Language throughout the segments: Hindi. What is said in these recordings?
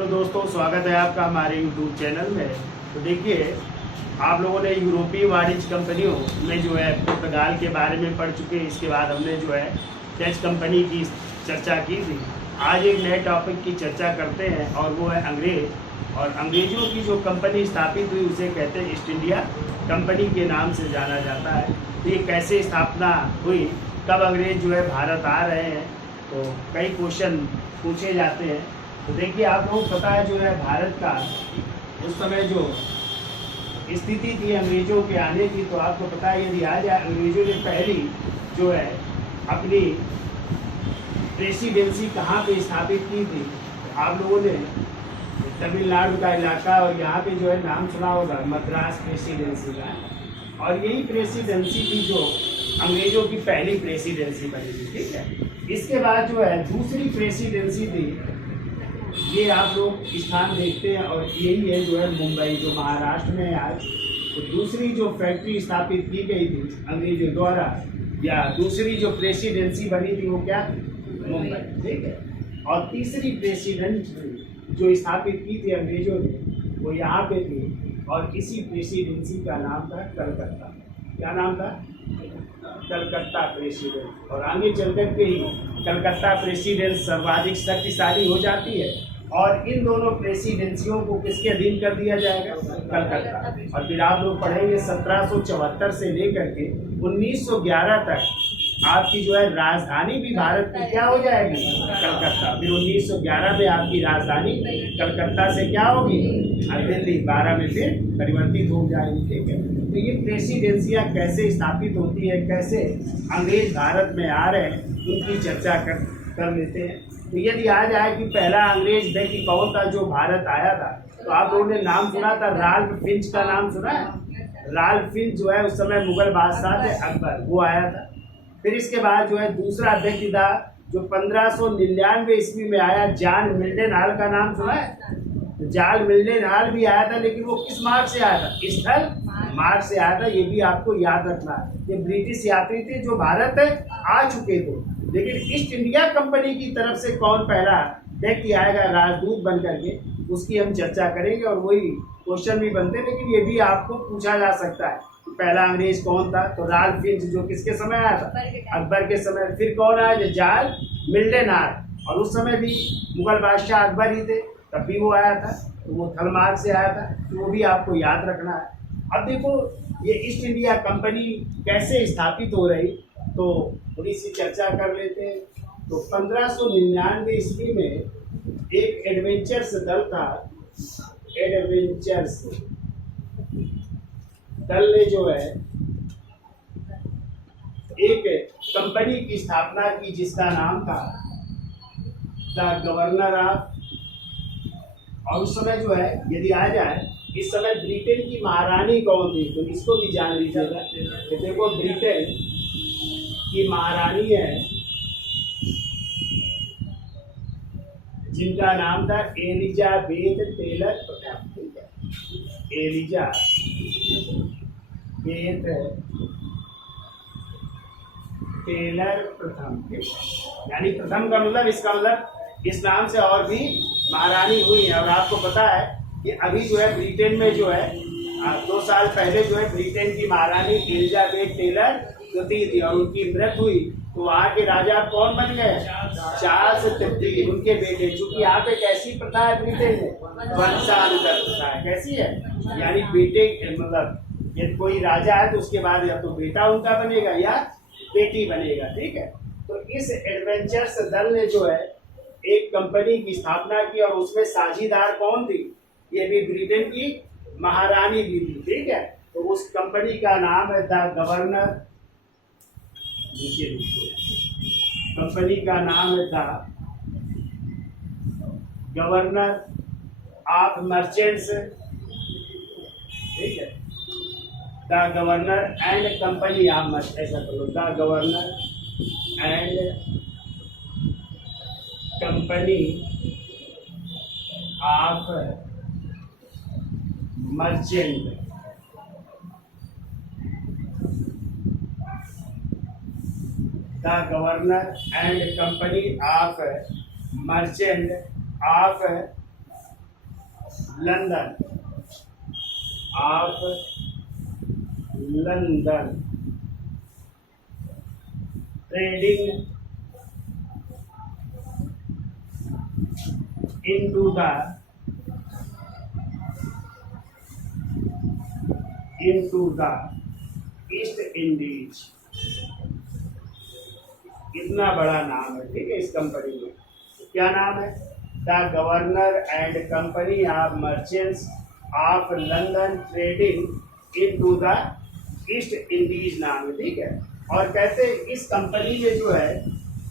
हेलो दोस्तों, स्वागत है आपका हमारे यूट्यूब चैनल में। तो देखिए, आप लोगों ने यूरोपीय वाणिज्य कंपनियों में जो है पुर्तगाल के बारे में पढ़ चुके हैं। इसके बाद हमने जो है डच कंपनी की चर्चा की थी। आज एक नए टॉपिक की चर्चा करते हैं और वो है अंग्रेज। और अंग्रेज़ों की जो कंपनी स्थापित हुई उसे कहते हैं ईस्ट इंडिया कंपनी के नाम से जाना जाता है। तो ये कैसे स्थापना हुई, कब अंग्रेज जो है भारत आ रहे हैं, तो कई क्वेश्चन पूछे जाते हैं। तो देखिए, आप लोगों को पता है जो है भारत का उस समय जो स्थिति थी अंग्रेजों के आने की, तो आपको पता है यदि आज अंग्रेजों ने पहली जो है अपनी प्रेसिडेंसी कहाँ पे स्थापित की थी। आप लोगों ने तमिलनाडु का इलाका और यहाँ पे जो है नाम सुना होगा, मद्रास प्रेसिडेंसी का। और यही प्रेसिडेंसी थी जो अंग्रेजों की पहली प्रेसिडेंसी बनी थी। ठीक है, इसके बाद जो है दूसरी प्रेसिडेंसी थी, ये आप लोग स्थान देखते हैं और यही है जो है मुंबई, जो महाराष्ट्र में है आज। तो दूसरी जो फैक्ट्री स्थापित की गई थी अंग्रेजों द्वारा, या दूसरी जो प्रेसिडेंसी बनी थी वो क्या, मुंबई। ठीक है, और तीसरी प्रेसिडेंट जो स्थापित की थी अंग्रेजों ने वो यहाँ पे थी, और इसी प्रेसिडेंसी का नाम था कलकत्ता। क्या नाम था? कलकत्ता प्रेसिडेंट। और आगे चल कर के ही कलकत्ता प्रेसिडेंट सर्वाधिक शक्तिशाली हो जाती है और इन दोनों प्रेसिडेंसियों को किसके अधीन कर दिया जाएगा? कलकत्ता। और फिर आप लोग पढ़ेंगे 1774 से लेकर के 1911 तक आपकी जो है राजधानी भी भारत की क्या हो जाएगी? कलकत्ता। फिर 1911 में आपकी राजधानी कलकत्ता से क्या होगी? दिल्ली। 12 में फिर परिवर्तित हो जाएगी। ठीक है, तो ये प्रेसिडेंसियाँ कैसे स्थापित होती है, कैसे अंग्रेज भारत में आ रहे हैं, उनकी चर्चा कर लेते हैं। तो यदि आज आए कि पहला अंग्रेज व्यक्ति कौन था जो भारत आया था, तो आप लोगों ने नाम सुना था, राल्फ फिंच का नाम सुना है? राल्फ फिंच जो है उस समय मुगल बादशाह थे अकबर, वो आया था। फिर इसके बाद जो है दूसरा व्यक्ति था जो 1599 ईस्वी में आया, जॉन मिल्टन हाल का नाम सुना है? जॉन मिल्टन हाल भी आया था, लेकिन वो किस मार्ग से आया था? स्थल मार्ग से आया था। ये भी आपको याद रखना है। ये ब्रिटिश यात्री थे जो भारत आ चुके थे, लेकिन ईस्ट इंडिया कंपनी की तरफ से कौन पहला व्यक्ति आएगा राजदूत बन करके, उसकी हम चर्चा करेंगे। और वही क्वेश्चन भी बनते हैं, लेकिन ये भी आपको पूछा जा सकता है कि पहला अंग्रेज कौन था। तो राल्फ फिंच जो किसके समय आया था? अकबर के समय। फिर कौन आया? जॉन मिल्टन हाल, और उस समय भी मुगल बादशाह अकबर ही थे, तब भी वो आया था, तो वो थल मार्ग से आया था। तो वो भी आपको याद रखना है। अब देखो, ये ईस्ट इंडिया कंपनी कैसे स्थापित हो रही, तो थोड़ी सी चर्चा कर लेते हैं। तो 1599 ईस्वी में एक एडवेंचर्स दल था। एडवेंचर्स दल ने जो है एक कंपनी की स्थापना की जिसका नाम था द गवर्नर ऑफ। और उस समय जो है यदि आ जाए, इस समय ब्रिटेन की महारानी कौन थी, तो इसको भी जान लीजिएगा। तो देखो, ब्रिटेन की महारानी है जिनका नाम था एलिजाबेथ टेलर प्रथम। ठीक है, एलिजाबेथ टेलर प्रथम। यानी प्रथम का मतलब, इसका मतलब इस नाम से और भी महारानी हुई है। और आपको पता है कि अभी जो है ब्रिटेन में जो है 2 साल पहले जो है ब्रिटेन की महारानी एलिजाबेथ टेलर द्वितीय थी, और उनकी मृत्यु हुई। तो वहाँ के राजा कौन बन गए? चार्ल्स तृतीय, उनके बेटे। चूंकि यहाँ पे कैसी प्रथा है ब्रिटेन में? वंशानुगत प्रथा है। कैसी है? यानी बेटे, मतलब यदि कोई राजा है तो उसके बाद या तो बेटा उनका बनेगा या बेटी बनेगा। ठीक है, तो इस एडवेंचर्स दल ने जो है एक कंपनी की स्थापना की, और उसमें साझीदार कौन थी? ये भी ब्रिटेन की महारानी भी थी। ठीक है, तो उस कंपनी का नाम है द गवर्नर। कंपनी का नाम है द गवर्नर ऑफ मर्चेंट्स। ठीक है, the governor and company of merchants, ऐसा करो, the governor and company of merchant. The governor and company of merchant of London, of London trading into the east Indies. इतना बड़ा नाम है, ठीक है। इस कंपनी में क्या नाम है? The governor and company of merchants of London trading into the east Indies नाम है, ठीक है। और कहते हैं इस कंपनी में जो है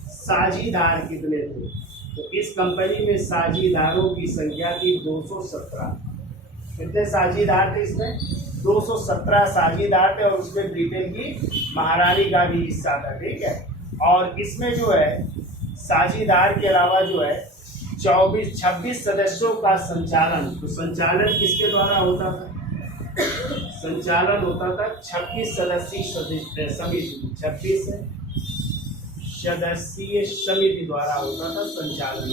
साझीदार कितने थे? तो इस कंपनी में साझीदारों की संख्या थी 217। कितने साझीदार थे इसमें? 217 साझीदार थे, और उसमें ब्रिटेन की महारानी का भी हिस्सा था, ठीक है। और इसमें जो है साझीदार के अलावा जो है 26 सदस्यों का संचालन। तो संचालन किसके द्वारा होता था? संचालन होता था 26 सदस्यीय समिति, 26 सदस्यीय समिति द्वारा होता था संचालन।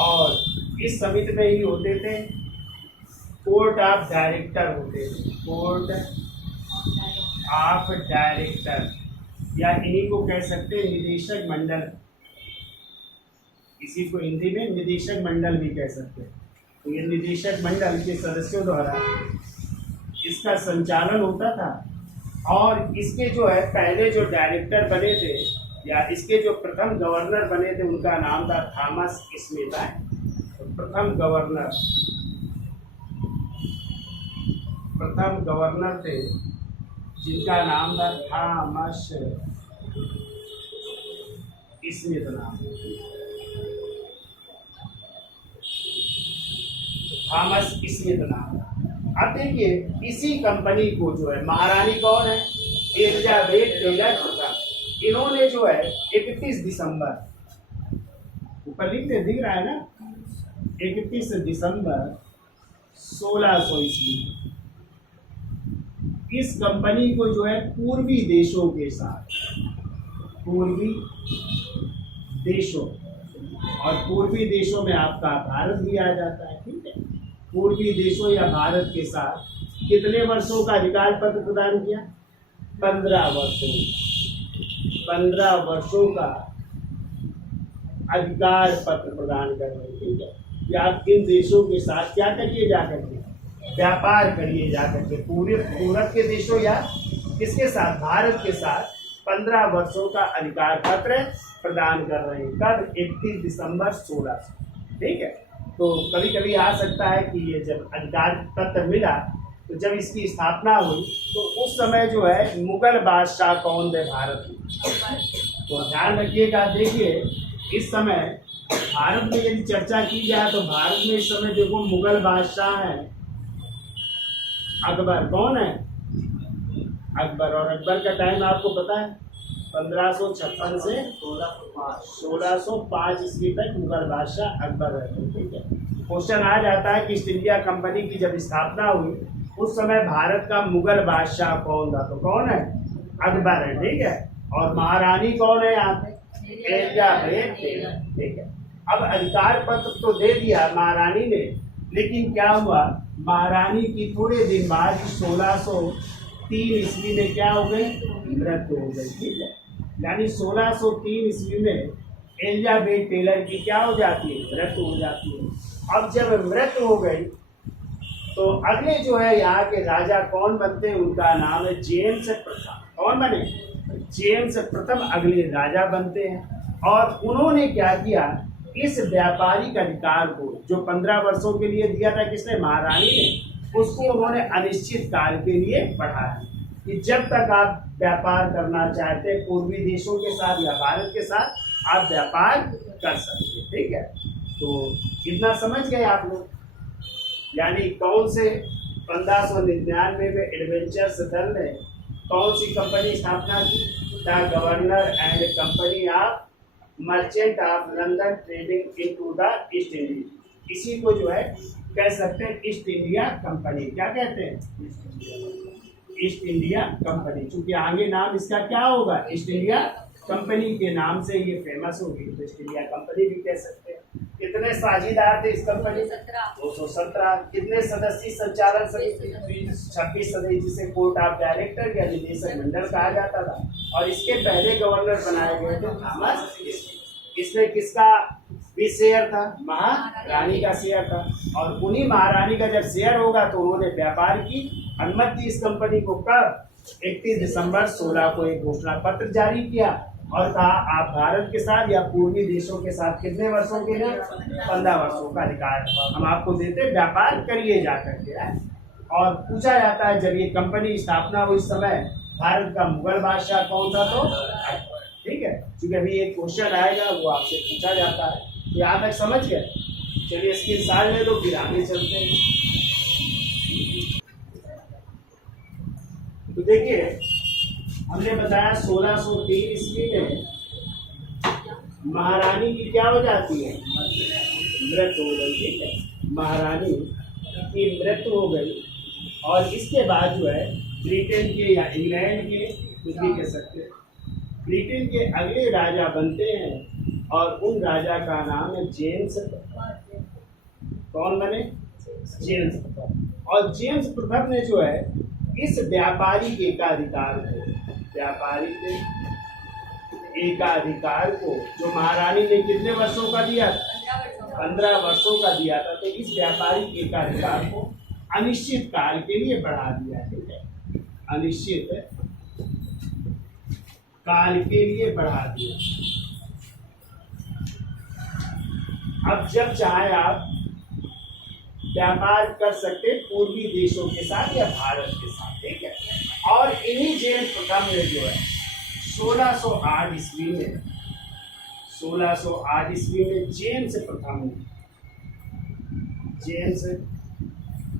और इस समिति में ही होते थे कोर्ट ऑफ डायरेक्टर होते थे, कोर्ट ऑफ डायरेक्टर, या इन्हीं को कह सकते हैं निदेशक मंडल। इसी को हिंदी में निदेशक मंडल भी कह सकते हैं। तो ये निदेशक मंडल के सदस्यों द्वारा इसका संचालन होता था। और इसके जो है पहले जो डायरेक्टर बने थे, या इसके जो प्रथम गवर्नर बने थे, उनका नाम था थॉमस स्मिथ। प्रथम गवर्नर थे जिनका नाम था थॉमस स्मिथ नाम, थॉमस स्मिथ नाम। अब देखिए इसी कंपनी को जो है महारानी कौन है? एलिजाबेथ टेलर प्रथम। इन्होंने जो है 31 दिसंबर, ऊपर लिखते दिख रहा है ना, 31 दिसंबर 1600 ईस्वी इस कंपनी को जो है पूर्वी देशों के साथ, पूर्वी देशों, और पूर्वी देशों में आपका भारत भी आ जाता है, ठीक है। पूर्वी देशों या भारत के साथ कितने वर्षों का अधिकार पत्र प्रदान किया? 15 वर्षों, 15 वर्षों का अधिकार पत्र प्रदान कर रहे हैं, ठीक है। कि आप इन देशों के साथ क्या करिए, जा करके व्यापार करिए, जा करके पूरे पूरब के देशों या किसके साथ? भारत के साथ 15 वर्षों का अधिकार पत्र प्रदान कर रहे हैं। कब? 31 दिसंबर 1600, ठीक है। तो कभी कभी आ सकता है कि ये जब अधिकार पत्र मिला, तो जब इसकी स्थापना हुई, तो उस समय जो है मुगल बादशाह कौन थे भारत में? तो ध्यान रखिएगा। देखिए इस समय भारत में यदि चर्चा की जाए तो भारत में इस समय देखो मुगल बादशाह है अकबर। कौन है? अकबर। और अकबर का टाइम आपको पता है 1556 से 1605 ईस्वी तक मुगल बादशाह अकबर रहते, ठीक है। क्वेश्चन आ जाता है कि ईस्ट इंडिया कंपनी की जब स्थापना हुई उस समय भारत का मुगल बादशाह कौन था? तो कौन है? अकबर है, ठीक है। और महारानी कौन है यहाँ पे? एलिजाबेथ टेलर, ठीक है। अब अधिकार पत्र तो दे दिया महारानी ने, लेकिन क्या हुआ? महारानी की थोड़े दिन बाद 1603 ईस्वी में क्या हो गई? मृत्यु हो गई, ठीक है। यानी 1603 ईस्वी में एलिजाबेथ टेलर की क्या हो जाती है? मृत्यु हो जाती है। अब जब मृत्यु हो गई तो अगले जो है यहाँ के राजा कौन बनते हैं? उनका नाम है जेम्स प्रथम। कौन बने? जेम्स प्रथम अगले राजा बनते हैं। और उन्होंने क्या किया? इस व्यापारिक अधिकार को जो 15 वर्षों के लिए दिया था किसने? महारानी ने, उसको उन्होंने अनिश्चित काल के लिए बढ़ाया कि जब तक आप व्यापार करना चाहते हैं पूर्वी देशों के साथ या भारत के साथ, आप व्यापार कर सकते, ठीक है। तो इतना समझ गए आप लोग? यानी कौन से 1599 में एडवेंचर्स दल ने कौन सी कंपनी स्थापना की? The governor and company of merchant of London trading into the east Indies. इसी को जो है कह सकते हैं ईस्ट इंडिया कंपनी। क्या कहते हैं? East India company. चूंकि आगे नाम इसका क्या होगा? ईस्ट इंडिया कंपनी के नाम से ये फेमस होगी, तो ईस्ट इंडिया कंपनी भी कह सकते हैं। कितने साझेदार थे इस कंपनी? 217। कितने सदस्य संचालन समिति? 26 सदस्य, जिसे कोर्ट ऑफ डायरेक्टर या निदेशक मंडल कहा जाता था। और इसके पहले गवर्नर बनाए गए थे थॉमस। इसमें किसका भी शेयर था? महारानी का शेयर था। और उन्हीं महारानी का जब शेयर होगा तो उन्होंने व्यापार की अनुमति दी इस कंपनी को। कब? 31 दिसंबर 16 को एक घोषणा पत्र जारी किया और कहा आप भारत के साथ या पूर्वी देशों के साथ कितने वर्षों के लिए? 15 वर्षों का अधिकार हम आपको देते, व्यापार करिए जाकर के। और पूछा जाता है जब ये कंपनी स्थापना हुई, इस समय भारत का मुगल बादशाह कौन था? तो ठीक है, क्योंकि अभी एक क्वेश्चन आएगा वो आपसे पूछा जाता है, तो यहाँ तक समझ गए। चलिए इसकी साल ले लो, फिर आगे चलते हैं। तो देखिए हमने बताया 1603 ईस्वी में महारानी की क्या हो जाती है? मृत्यु हो गई। ठीक है, महारानी की मृत्यु हो गई। और इसके बाद जो है ब्रिटेन के या इंग्लैंड के, कुछ भी कह सकते हैं, ब्रिटेन के अगले राजा बनते हैं और उन राजा का नाम है जेम्स। कौन बने? जेम्स प्रथम। और जेम्स प्रथम ने जो है इस व्यापारिक एकाधिकार को जो महारानी ने कितने वर्षों का दिया? 15 वर्षों का दिया था। तो इस व्यापारिक एकाधिकार को अनिश्चित काल के लिए बढ़ा दिया। ठीक है, अनिश्चित काल के लिए बढ़ा दिया। अब जब चाहे आप व्यापार कर सकते पूर्वी देशों के साथ या भारत के साथ। ठीक है, और इन्हीं जेम्स प्रथम ने जो है 1608 ईस्वी में जेम्स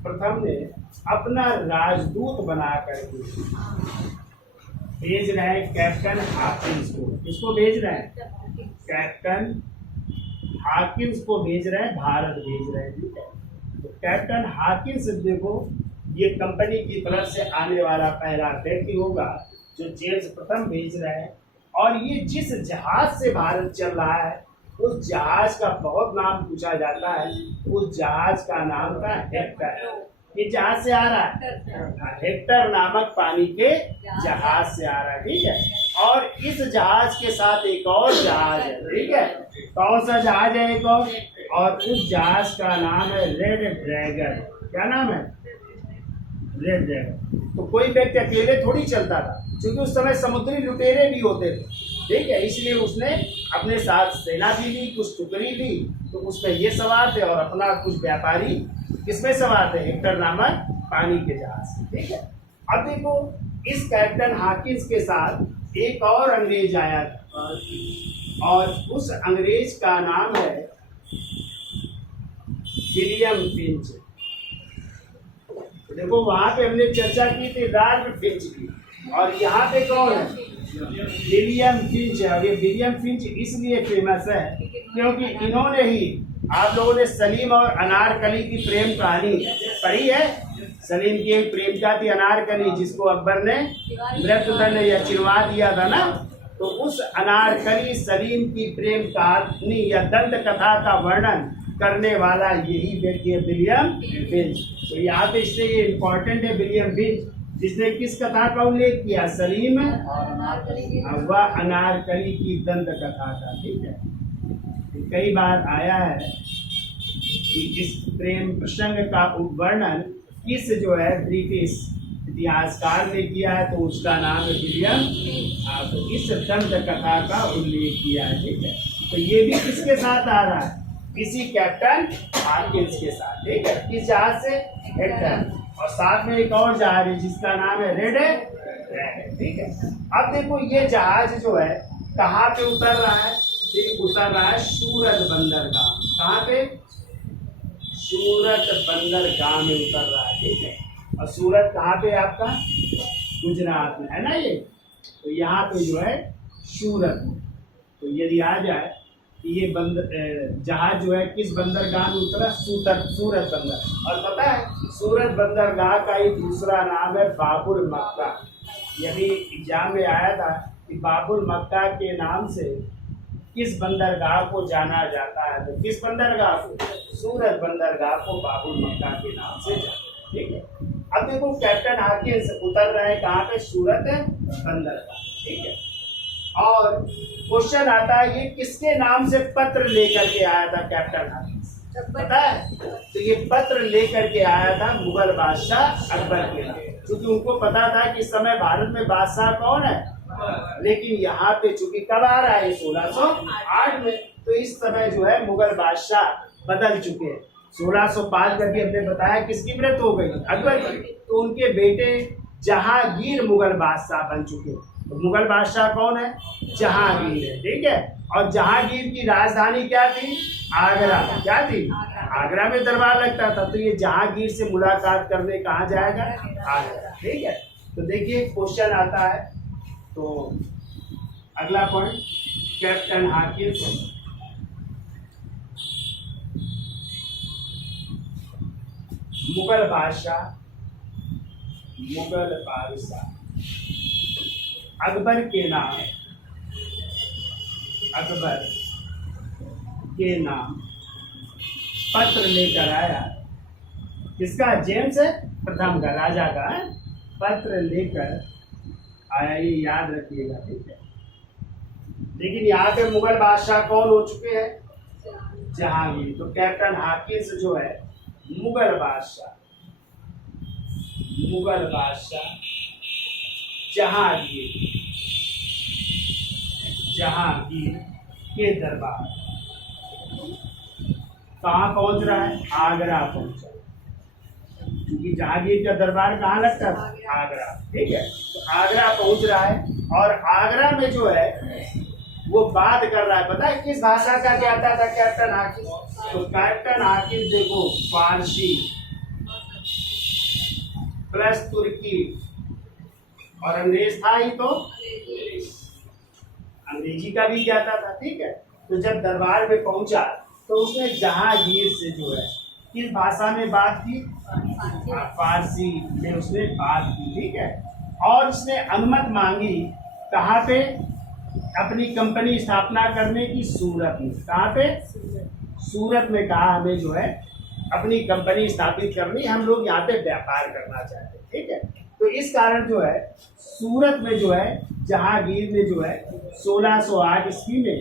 प्रथम ने अपना राजदूत बना करके भेज रहे हैं कैप्टन हाकिंस को। किसको भेज रहे हैं? कैप्टन हाकिंस को भेज रहे हैं, भारत भेज रहे हैं। ठीक है, तो कैप्टन हाकिंस देखो ये कंपनी की तरफ से आने वाला पहला व्यक्ति होगा जो जेम्स प्रथम भेज रहे हैं। और ये जिस जहाज से भारत चल रहा है उस जहाज का बहुत नाम पूछा जाता है। उस जहाज का नाम था हेक्टर। ये जहाज से आ रहा है, हेक्टर नामक पानी के जहाज से आ रहा है। ठीक है, और इस जहाज के साथ एक और जहाज है। ठीक है, कौन सा जहाज है? एक और उस जहाज का नाम है रेड ड्रैगन। क्या नाम है? Red dragon. तो कोई व्यक्ति अकेले थोड़ी चलता था, क्योंकि उस समय समुद्री लुटेरे भी होते थे। ठीक है, इसलिए उसने अपने साथ सेना भी ली, कुछ टुकड़ी ली, तो उसमें ये सवार थे और अपना कुछ व्यापारी किसमें सवार थे? हेक्टर नामक पानी के जहाज। ठीक है, अब देखो इस कैप्टन हाकिंस के साथ एक और अंग्रेज आया था और उस अंग्रेज का नाम है विलियम फिंच। देखो वहां पे हमने चर्चा की थी रॉबर्ट फिंच की, और यहाँ पे कौन है? विलियम फिंच है। और ये विलियम फिंच इसलिए फेमस है क्योंकि इन्होंने ही, आप लोगों ने सलीम और अनारकली की प्रेम कहानी पढ़ी है। सलीम की एक प्रेमिका थी अनारकली, जिसको अकबर ने मृत्युदंड या चिरवा दिया था ना। तो उस अनारकली सलीम की प्रेम कहानी या दंत कथा का वर्णन करने वाला यही व्यक्ति है विलियम फिंच। तो यहाँ पे इसलिए ये इम्पोर्टेंट है विलियम फिंच, जिसने किस कथा का उल्लेख किया? सलीम व अनारकली की दंत कथा का। ठीक है, कई बार आया है कि इस प्रेम प्रसंग का वर्णन किस जो है ब्रिटिश इतिहासकार ने किया है, तो उसका नाम है विलियम। तो इस दंत कथा का उल्लेख किया है। ठीक है, तो ये भी किसके साथ आ रहा है? किसी कैप्टन हाकिंस के साथ। ठीक है, किस जहाज से? हेक्टर। और साथ में एक और जहाज है जिसका नाम है रेड ड्रैगन। ठीक है, अब देखो ये जहाज जो है कहाँ पे उतर रहा है? उतर रहा है सूरत बंदरगाह। कहाँ पे? सूरत बंदरगाह में उतर रहा है। ठीक है, और सूरत कहाँ पे आपका? गुजरात में है ना ये। तो यहाँ पे जो है सूरत में, तो यदि आ जाए कि ये जहाज जो है किस बंदरगाह में उतरा? सूरत बंदर। और पता है सूरत बंदरगाह का ही दूसरा नाम है बाबुल मक्का। यदि एग्जाम में आया था कि बाबुल मक्का के नाम से किस बंदरगाह को जाना जाता है? तो किस बंदरगाह को? सूरत बंदरगाह को बाबुल मक्का के नाम से जाना, ठीक है। अब देखो कैप्टन हाकिन्स उतर रहे हैं कहाँ पे? सूरत बंदरगाह, ठीक है। और क्वेश्चन आता है ये किसके नाम से पत्र लेकर के आया था कैप्टन हाकिन्स? पता है? तो ये पत्र लेकर के आया था मुगल बादशाह अकबर के नाम, क्योंकि उनको पता था कि इस समय भारत में बादशाह कौन है, लेकिन यहाँ पे चूंकि कब आ रहा है? 1608 में। तो इस समय जो है मुगल बादशाह बदल चुके हैं। 1605 का भी हमने बताया किसकी मृत्यु हो गई? अकबर की। तो उनके बेटे जहांगीर मुगल बादशाह बन चुके हैं। तो मुगल बादशाह कौन है? जहांगीर है, ठीक है। और जहांगीर की राजधानी क्या थी? आगरा। क्या थी? आगरा में दरबार लगता था। तो ये जहांगीर से मुलाकात करने कहाँ जाएगा? आगरा, ठीक है। तो देखिए क्वेश्चन आता है, तो अगला पॉइंट कैप्टन हाकिन्स मुगल बादशाह अकबर के नाम पत्र लेकर आया। किसका? जेम्स प्रथम का, राजा का पत्र लेकर आया, ये याद रखिएगा, ठीक है। लेकिन यहाँ पे मुगल बादशाह कौन हो चुके हैं? जहांगीर। तो कैप्टन हाकिन्स जो है मुगल बादशाह जहांगीर के दरबार कहाँ पहुंच रहा है? आगरा पहुंचा, क्योंकि जहांगीर का दरबार कहाँ लगता था? आगरा, ठीक है। तो आगरा पहुंच रहा है और आगरा में जो है वो बात कर रहा है। पता है किस भाषा का जानता था कैप्टन हाकिन्स? तो कैप्टन हाकिन्स देखो फारसी प्लस तुर्की और अंग्रेज था ही, तो अंग्रेजी का भी जानता था, ठीक है। तो जब दरबार में पहुंचा तो उसने जहांगीर से जो है किस भाषा में बात की? फारसी में उसने बात की, ठीक है। और उसने अनुमति मांगी कहाँ पे? अपनी कंपनी स्थापना करने की सूरत में। कहाँ पे? सूरत में कहा हमें जो है अपनी कंपनी स्थापित करनी, हम लोग यहाँ पे व्यापार करना चाहते हैं, ठीक है। तो इस कारण जो है सूरत में जो है जहांगीर ने जो है 1608 ईस्वी में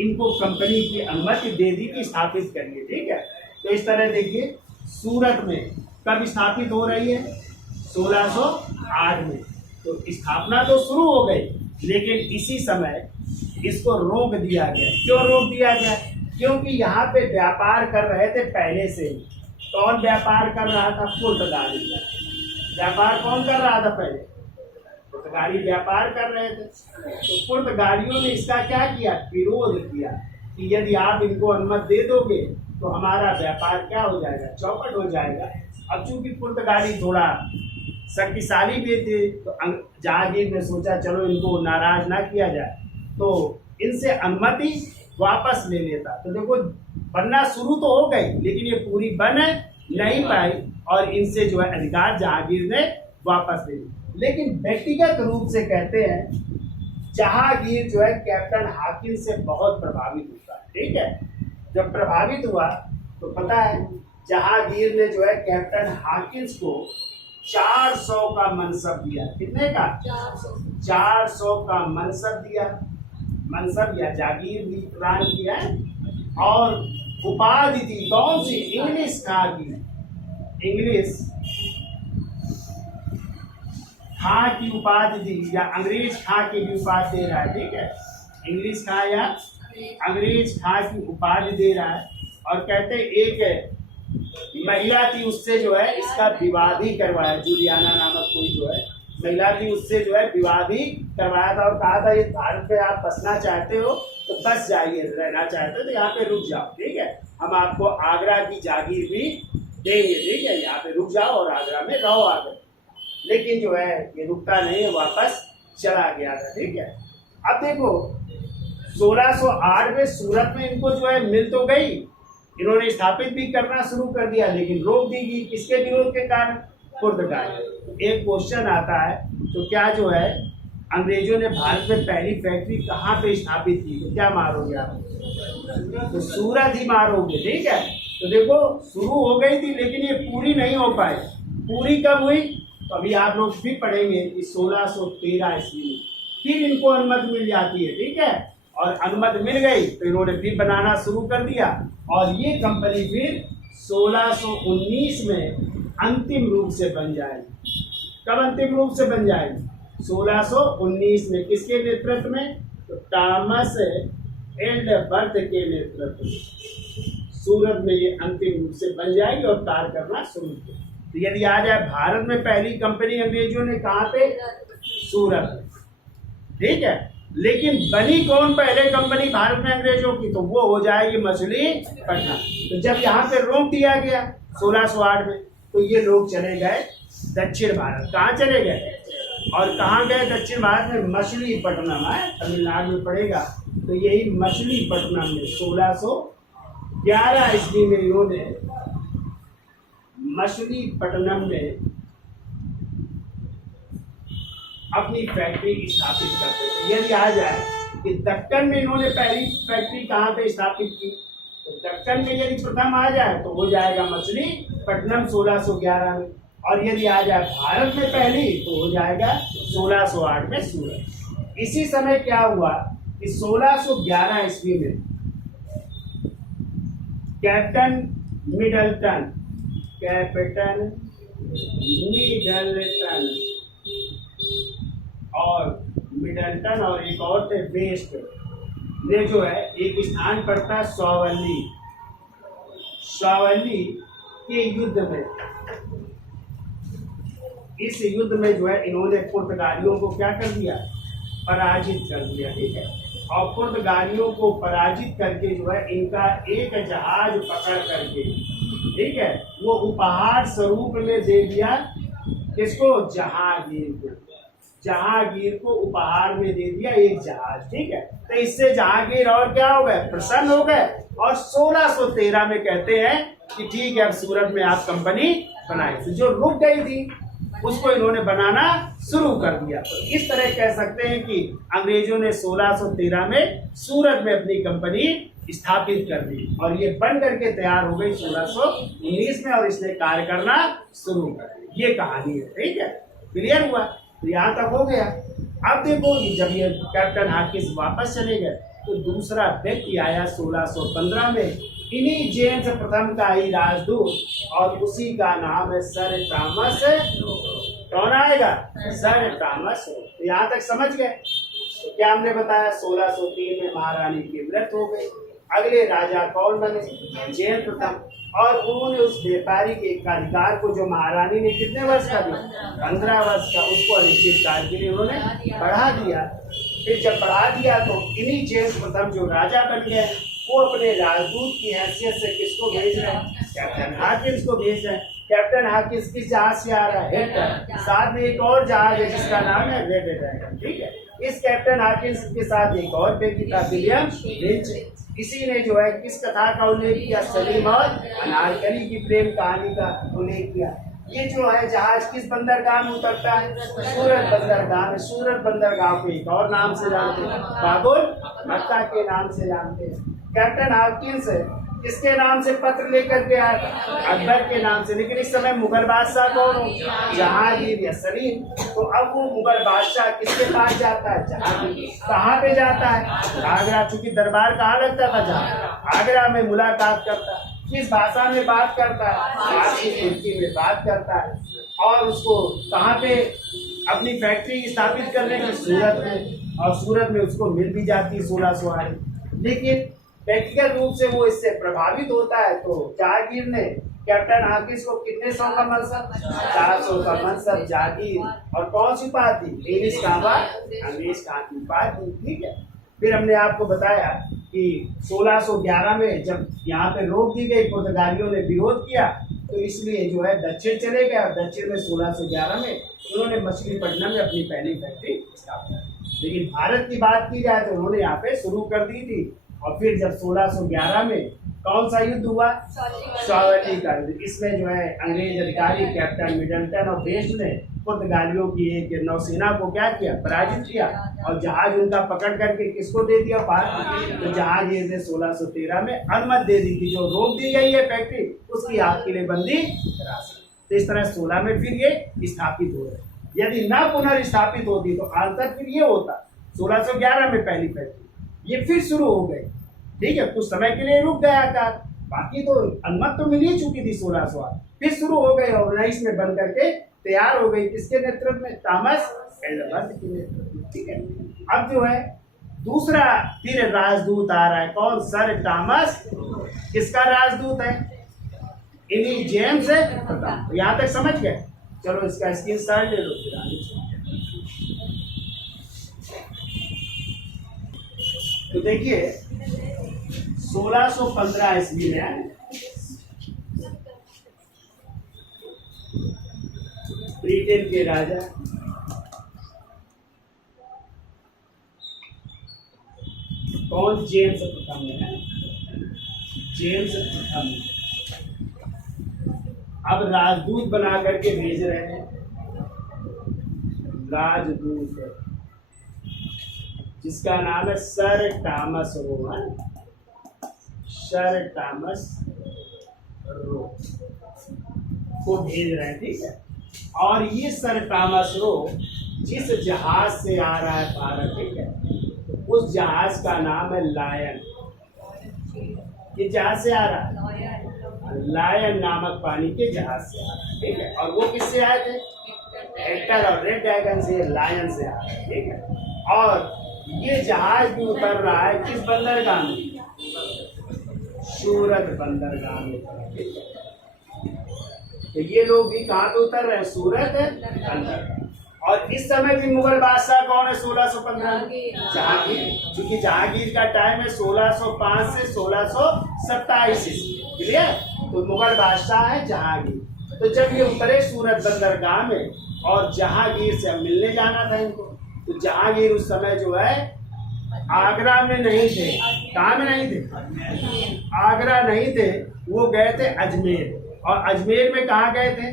इनको कंपनी की अनुमति दे दी कि स्थापित करिए, ठीक है। तो इस तरह देखिए सूरत में कब स्थापित हो रही है? 1608 में। तो स्थापना तो शुरू हो गई, लेकिन इसी समय इसको रोक दिया गया। क्यों रोक दिया गया? क्योंकि यहाँ पे व्यापार कर रहे थे पहले से ही। कौन व्यापार कर रहा था? पुर्तगाली। व्यापार कौन कर रहा था पहले? पुर्तगाली व्यापार कर रहे थे। तो पुर्तगालियों ने इसका क्या किया? विरोध किया कि यदि आप इनको अनुमति दे दोगे तो हमारा व्यापार क्या हो जाएगा? चौपट हो जाएगा। अब चूंकि पुर्तगाली थोड़ा शक्तिशाली भी थे, तो जहांगीर ने सोचा चलो इनको नाराज ना किया जाए, तो इनसे अनुमति वापस ले लेता। तो देखो बनना शुरू तो हो गई, लेकिन ये पूरी बन नहीं पाई और इनसे जो है अधिकार जहांगीर ने वापस ले लिया। लेकिन व्यक्तिगत रूप से कहते हैं जहांगीर जो है कैप्टन हाकिन्स से बहुत प्रभावित होता है, ठीक है। जब प्रभावित हुआ तो पता है जहांगीर ने जो है कैप्टन हाकिन्स को 400 का मनसब दिया। कितने का? 400 का मनसब दिया। मनसब या जागीर भी प्रदान किया है और उपाधि दी। कौन सी? इंग्लिश खां की। इंग्लिश खां की उपाधि दी, या अंग्रेज खां की भी उपाधि दे रहा है, ठीक है। इंग्लिश खां या अंग्रेज खां की उपाधि दे रहा है। और कहते एक महिला थी, उससे जो है इसका विवाह भी करवाया। जूलियाना नामक कोई जो है महिला थी, उससे जो है विवाह भी करवाया था और कहा था ये भारत पे आप बसना चाहते हो तो बस जाइए, रहना चाहते हो तो यहाँ पे रुक जाओ, ठीक है। हम आपको आगरा की जागीर भी देंगे, ठीक है। यहाँ पे रुक जाओ और आगरा में रहो आगे। लेकिन जो है ये रुकता नहीं है, वापस चला गया था, ठीक है। अब देखो 1608 में सूरत में इनको जो है मिल तो गई, इन्होंने स्थापित भी करना शुरू कर दिया, लेकिन रोक दी गई। किसके विरोध के कारण? पुर्तगाल। एक क्वेश्चन आता है तो क्या जो है अंग्रेजों ने भारत में पहली फैक्ट्री कहाँ पे स्थापित की, तो क्या मारोगे आप? तो सूरत ही मारोगे, ठीक है। तो देखो शुरू हो गई थी लेकिन ये पूरी नहीं हो पाई। पूरी कब हुई? तो अभी आप लोग भी पढ़ेंगे कि 1613 ईस्वी में फिर इनको अनुमति मिल जाती है, ठीक है। और अनुमति मिल गई तो इन्होंने फिर बनाना शुरू कर दिया और ये कंपनी फिर 1619 में अंतिम रूप से बन जाएगी। कब अंतिम रूप से बन जाएगी? 1619 में। किसके नेतृत्व में? तो थॉमस एल्डबर्ट के नेतृत्व में सूरत में ये अंतिम रूप से बन जाएगी और कार्य करना शुरू किया। तो यदि आ जाए भारत में पहली कंपनी अंग्रेजों ने कहाँ पे? सूरत में, ठीक है। लेकिन बनी कौन पहले कंपनी भारत में अंग्रेजों की? तो वो हो जाएगी मछलीपट्टनम। तो जब यहाँ पे रोक दिया गया 1608 में तो ये लोग चले गए दक्षिण भारत। कहाँ चले गए और कहाँ गए? दक्षिण भारत में मछलीपट्टनम है, तमिलनाडु में पड़ेगा। तो यही मछलीपट्टनम में 1611 ईस्वी में इन्होंने मछलीपट्टनम में अपनी फैक्ट्री स्थापित करते थे। यदि आ जाए कि दक्कन में इन्होंने पहली फैक्ट्री कहाँ पे स्थापित की, तो दक्कन में यदि प्रथम आ जाए तो हो जाएगा मछलीपट्टनम 1611 में। और यदि आ जाए भारत में पहली तो हो जाएगा 1608 में सूरत। इसी समय क्या हुआ कि 1611 ईस्वी में कैप्टन मिडल्टन और एक और थे वेस्ट ने जो है एक स्थान पड़ता है स्वावली के युद्ध में। इस युद्ध में जो है इन्होंने पुर्तगालियों को क्या कर दिया? पराजित कर दिया, ठीक है। और पुर्तगालियों को पराजित करके जो है इनका एक जहाज पकड़ करके, ठीक है, वो उपहार स्वरूप में दे दिया। किसको? जहांगीर को। जहांगीर को उपहार में दे दिया एक जहाज, ठीक है। तो इससे जहांगीर और क्या हो गए? प्रसन्न हो गए। और 1613 में कहते हैं कि ठीक है अब सूरत में आप कंपनी बनाई। तो जो रुक गई थी उसको इन्होंने बनाना शुरू कर दिया। तो इस तरह कह सकते हैं कि अंग्रेजों ने 1613 में सूरत में अपनी कंपनी स्थापित कर दी और ये बन करके तैयार हो गई 1619 में और इसने कार्य करना शुरू कर दिया। ये कहानी है, ठीक है। क्लियर हुआ? तो यहाँ तक हो गया। अब देखो जब ये कैप्टन हाकिंस वापस चले गए तो दूसरा व्यक्ति आया 1615 में, इन्हीं जेम्स प्रथम का ही राजदूत और उसी का नाम है सर थॉमस। कौन आएगा? Sir Thomas. तो यहाँ तक समझ गए? तो क्या हमने बताया? 1603 में महारानी की मृत्यु हो गई। अगले राजा कौन बने? जेम्स प्रथम। और उन्होंने उस व्यापारी के अधिकार को जो महारानी ने कितने वर्ष का दिया? 15 वर्ष का, उसको अनिश्चित काल के लिए उन्होंने बढ़ा दिया। फिर जब बढ़ा दिया तो इन्हीं जेम्स प्रथम जो राजा बन गए वो अपने राजदूत की हैसियत से किसको भेज रहे हैं? कैप्टन हाकिंस को भेज रहे हैं। कैप्टन हाकिंस किस जहाज से आ रहा है? हेक्टर। साथ में एक और जहाज है जिसका नाम है रेड ड्रैगन, ठीक है। इस कैप्टन हाकिंस के साथ एक और व्यक्ति था विलियम लिंच। इसी ने जो है किस कथा का उल्लेख किया? सलीम और अनारकली की प्रेम कहानी का उल्लेख किया। ये जो है जहाज किस बंदरगाह में उतरता है? सूरत बंदरगाह में। सूरत बंदरगाह को एक और नाम से जानते हैं, बाबुल मक्का के नाम से जानते हैं। कैप्टन हाकिंस किसके नाम से पत्र लेकर के आया? अकबर के नाम से। लेकिन इस समय मुगल बादशाह कौन हो? जहांगीर या सलीम। तो अब वो मुगल बादशाह किसके पास जाता है? जहांगीर। कहाँ पे जाता है? आगरा। चूंकि दरबार कहाँ लगता था? जहाँ आगरा में मुलाकात करता है। किस भाषा में बात करता है? फारसी तुर्की में बात करता है। और उसको कहाँ पे अपनी फैक्ट्री स्थापित करने की? सूरत में। और सूरत में उसको मिल भी जाती है 1608। लेकिन व्यक्तिगत रूप से वो इससे प्रभावित होता है। तो जहांगीर ने कैप्टन हाकिंस को कितने 100 का मनसब? 400 का मनसब जहांगीर। और कौन सी उपाधि? इंग्लिश काबा अंग्रेज का उपाधि, ठीक है। फिर हमने आपको बताया कि 1611 में जब यहाँ पे रोक दी गई, पुर्तगालियों ने विरोध किया तो इसलिए जो है दक्षिण चले गए। और दक्षिण में 1611 में उन्होंने मछलीपट्टनम में अपनी पहली फैक्ट्री स्थापित की। लेकिन भारत की बात की जाए तो उन्होंने यहाँ पे शुरू कर दी थी। और फिर जब 1611 में कौन सा युद्ध हुआ? सॉल्टी का युद्ध। इसमें जो है अंग्रेज अधिकारी कैप्टन मिडलटन और बेस्ट ने पुर्तगालियों की एक नौसेना को क्या किया? पराजित किया और जहाज उनका पकड़ करके किसको दे दिया? भारत। तो जहाज ये 1613 में अनुमति दे दी थी, जो रोक दी गई है फैक्ट्री उसकी आप के लिए बंदी राशि। तो इस तरह 16 में फिर ये स्थापित हो रहे। यदि न पुनर्स्थापित होती तो आज तक फिर ये होता 1611 में पहली फैक्ट्री ये फिर शुरू हो गई। ठीक है, कुछ समय के लिए रुक गया था, बाकी तो अनुमति तो मिल ही चुकी थी 1608, फिर शुरू हो गई और 19 में बन करके तैयार हो गई। किसके नेतृत्व में? थॉमस एडवर्ड के नेतृत्व में। ठीक है, अब जो है दूसरा फिर राजदूत आ रहा है। कौन? Sir Thomas. किसका राजदूत है? इन्हीं जेम्स है। यहाँ तक समझ गए? चलो इसका स्क्रीन शॉट ले लो फिर आगे। तो देखिए 1615 ईस्वी में ब्रिटेन के राजा कौन? जेम्स प्रथम है। जेम्स प्रथम अब राजदूत बना करके भेज रहे हैं। राजदूत जिसका नाम है sir Thomas Roe. Sir Thomas Roe को भेज रहे हैं। ठीक है, और ये सर थॉमस रो जिस जहाज से आ रहा है भारत, ठीक है, उस जहाज का नाम है लायन। किस जहाज से आ रहा है? लायन नामक पानी के जहाज से आ रहा है। ठीक है, और वो किससे आए थे? हेक्टर और रेड ड्रैगन से, लायन से आ रहा है। ठीक है, और ये जहाज भी उतर रहा है किस बंदरगाह में? सूरत बंदरगाह में। ठीक है, तो ये लोग भी कहाँ पे उतर रहे हैं? सूरत बंदरगाह। और इस समय भी मुगल बादशाह कौन है? 1615 जहांगीर। क्योंकि जहांगीर का टाइम है 1605 से 1627 ईस्वी। क्लियर? तो मुगल बादशाह है जहांगीर। तो जब ये उतरे सूरत बंदरगाह में और जहांगीर से मिलने जाना था इनको, तो जहांगीर उस समय जो है आगरा में नहीं थे। कहाँ में नहीं थे? आगरा नहीं थे, वो गए थे अजमेर। और अजमेर में कहाँ गए थे?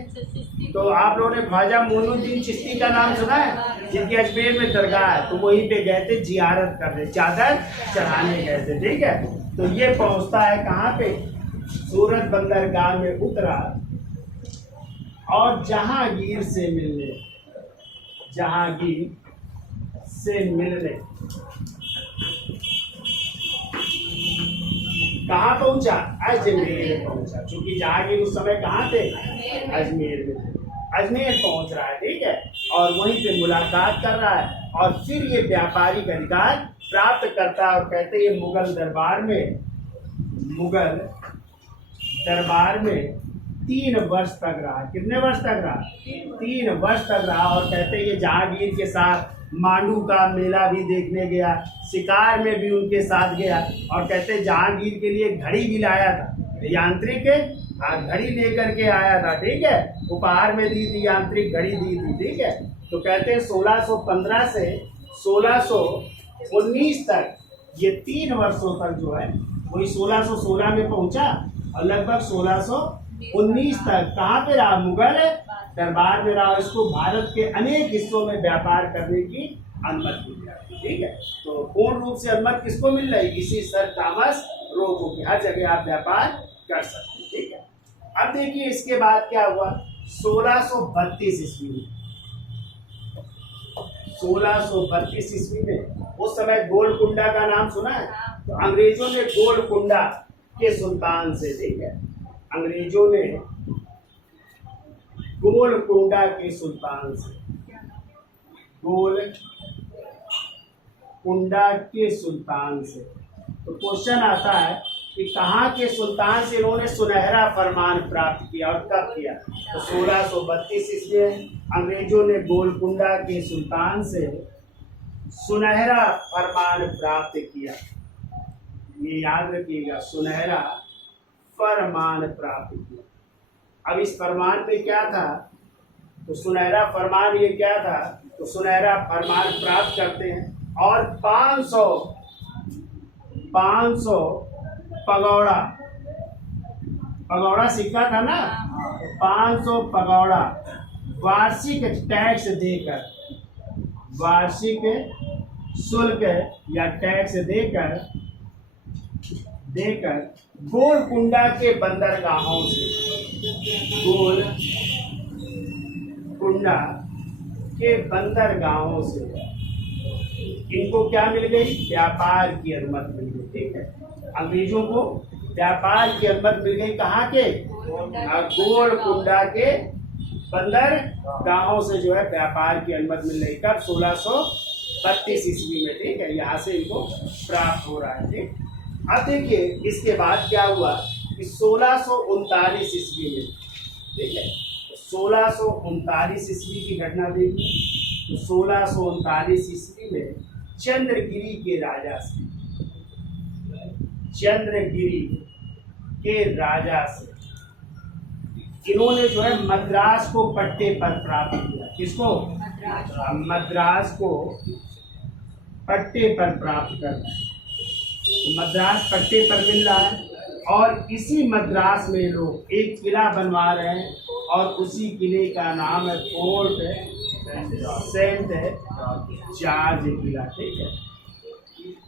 तो आप लोगों ने ख्वाजा मोइनुद्दीन चिश्ती का नाम सुना है, जिनकी अजमेर में दरगाह है। तो वहीं पे गए थे जियारत करने, चादर चढ़ाने गए थे। ठीक है, तो ये पहुंचता है कहाँ पे? सूरत बंदरगाह में उतरा और जहांगीर से मिलने, जहांगीर से मिलने कहाँ पहुंचा? अजमेर पहुंचा। क्योंकि जहांगीर उस समय कहाँ थे? अजमेर में। अजमेर पहुंच रहा है। ठीक है, और वहीं पे मुलाकात कर रहा है और फिर ये व्यापारिक अधिकार प्राप्त करता है और कहते ये मुगल दरबार में 3 वर्ष तक रहा। कितने वर्ष तक रहा? 3 वर्ष तक रहा। और कहते ये जहांगीर के साथ मांडू का मेला भी देखने गया, शिकार में भी उनके साथ गया। और कहते जहांगीर के लिए घड़ी भी लाया था, यांत्रिक घड़ी लेकर के आया था। ठीक है, उपहार में दी थी, यांत्रिक घड़ी दी थी। ठीक है, तो कहते हैं 1615 से 1619 तक ये 3 वर्षों तक जो है वही 1616 में पहुंचा और लगभग 1619 तक कहाँ पे रहा? मुगल दरबार में रहा। इसको भारत के अनेक हिस्सों में व्यापार करने की अनुमति मिल जाती। ठीक है, तो पूर्ण रूप से अनुमति किसको मिल रही? इसी सर थॉमस रो को कि हर जगह आप व्यापार कर सकते हैं। ठीक है, अब देखिए इसके बाद क्या हुआ? 1632 ईस्वी में 1632 ईस्वी में उस समय गोलकुंडा का नाम सुना है? तो अंग्रेजों ने गोलकुंडा के सुल्तान से, ठीक है, अंग्रेजों ने गोलकुंडा के सुल्तान से, गोलकुंडा के सुल्तान से, तो क्वेश्चन आता है कि कहाँ के सुल्तान से इन्होंने सुनहरा फरमान प्राप्त किया और कब किया? तो 1632 ईस्वी में अंग्रेजों ने गोलकुंडा के सुल्तान से सुनहरा फरमान प्राप्त किया। ये याद रखिएगा, सुनहरा फरमान प्राप्त किया। अब इस फरमान में क्या था? तो सुनहरा फरमान ये क्या था? तो सुनहरा फरमान प्राप्त करते हैं और 500 पगौड़ा पगौड़ा सिक्का था ना, 500 पगौड़ा वार्षिक टैक्स देकर, वार्षिक शुल्क या टैक्स देकर गोलकुंडा के बंदरगाहों से, गोलकुंडा के बंदरगाहों से इनको क्या मिल गई? व्यापार की अनुमति मिल गई। ठीक है, अंग्रेजों को व्यापार की अनुमति मिल गई। कहाँ के? गोलकुंडा के बंदरगाहों से जो है व्यापार की अनुमति मिल रही। कब? 1632 ईस्वी में। ठीक है, यहाँ से इनको प्राप्त हो रहा है। ठीक, अब देखिए इसके बाद क्या हुआ कि 1639 ईस्वी में, ठीक है, 1639 ईस्वी की घटना देखिए। तो 1639 ईस्वी में चंद्रगिरी के राजा से, चंद्रगिरी के राजा से इन्होंने जो है मद्रास को पट्टे पर प्राप्त किया। किसको? मद्रास को पट्टे पर प्राप्त करना है। तो मद्रास पट्टे पर मिल रहा है और इसी मद्रास में लोग एक किला बनवा रहे हैं और उसी किले का नाम है फोर्ट सेंट जॉर्ज किला। ठीक है,